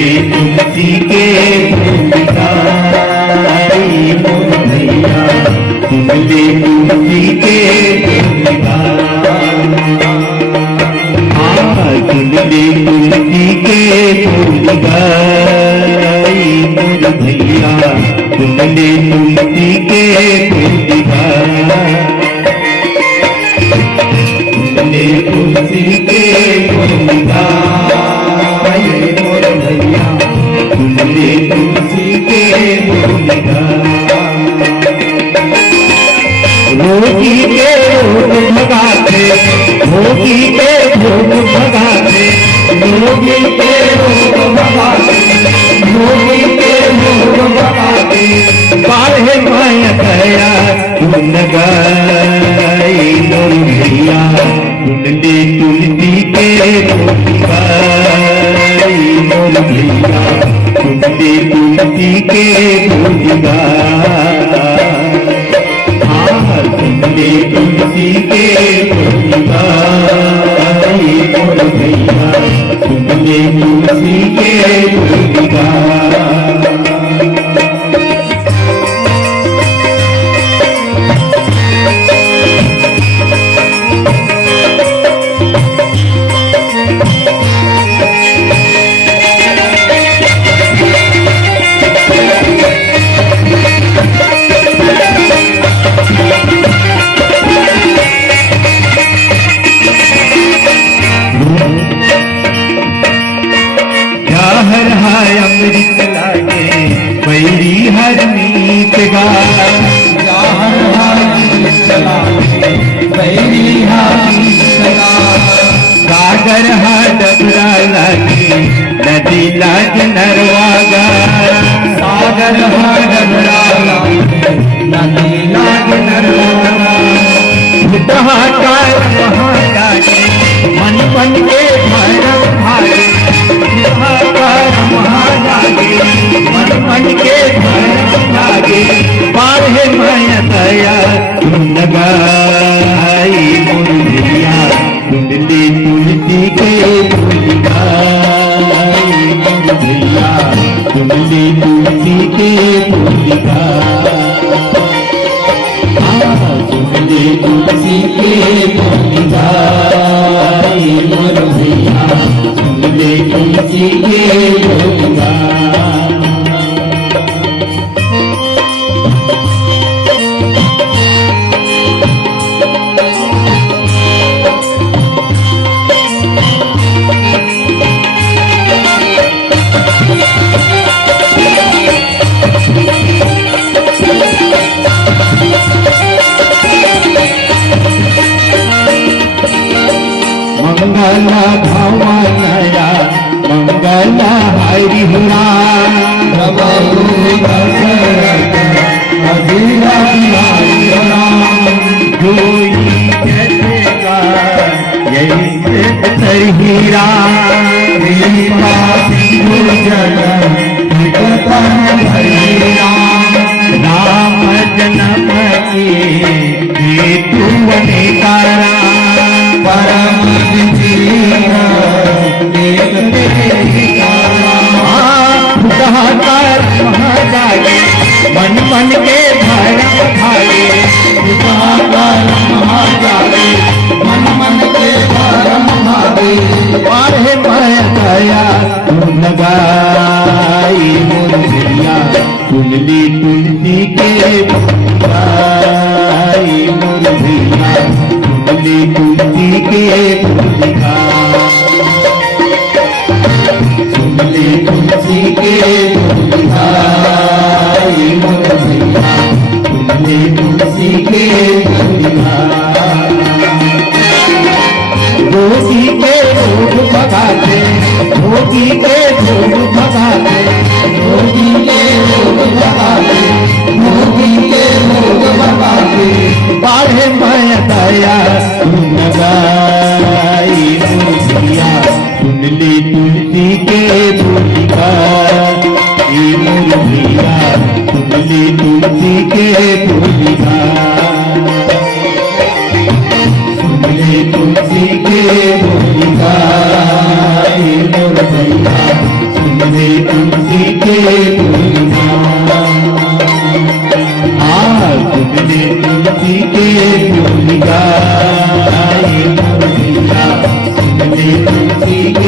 ले तुलसी के फूल गाई मोर भैया, सुन ले तुलसी के फूल गाई, सुन ले तुलसी के फूल गाई मोर भैया, सुन ले तुलसी के फूल गाई, तुलसी के फूल गाई मोर भैया, सुन ले तुलसी के फूल गाई। रोगी के रोग भगाते, रोगी के रोग भगाते, रोगी के रोग भगाते, रोगी के रोग भगाते, बाहे माया दया तुम गाई मोर भैया, सुन ले तुलसी के फूल गाई मोर भैया, सुन ले तुलसी के फूल गाई, सुन ले तुलसी के फूल गाई मोर भैया, सुन ले तुलसी के फूल गाई। अमृत लागे बैरी हर मीत गाय, बैरी हर मीत गाय, सागर हा डबरा लागे नदी लाग नरवा गाय, सागर हा डबरा लागे नदी लाग नरवा गाय, महाकाल महाकाली मन मन के भैरव भागे, महाकाल महाकाली मन मन के भैरव भागे, बाहे माया दया तुम गाई मोर भैया, सुन ले तुलसी के फूल गाई मोर भैया, सुन ले तुलसी के फूल गाई, सुन ले तुलसी के फूल गाई मोर भैया, सुन ले तुलसी के फूल गाई। मंगला भवनया मंगला हरि राम, जोई जैसे का यही तरही राम, राम जन्म के हेतु अनेका परम मन मन के भैरव भागे, मन मन के भैरव भागे, बाहे माया दया तुम गाई मोर भैया, सुन ले तुलसी के फूल गाई मोर भैया, सुन ले तुलसी के फूल गाई, सुन ले तुलसी के फूल गाई मोर भैया, सुन ले तुलसी के फूल गाई। रोगी के रोग भगाते, रोगी के रोग भगाते, रोगी के रोग भगाते, रोगी के रोग भगाते, बाहे माया दया तुम गाई मोर भैया, सुन ले तुलसी के फूल गाई मोर भैया, सुन ले तुलसी के फूल गाई, सुन ले तुलसी के फूल गाई मोर भैया, सुन ले रोगी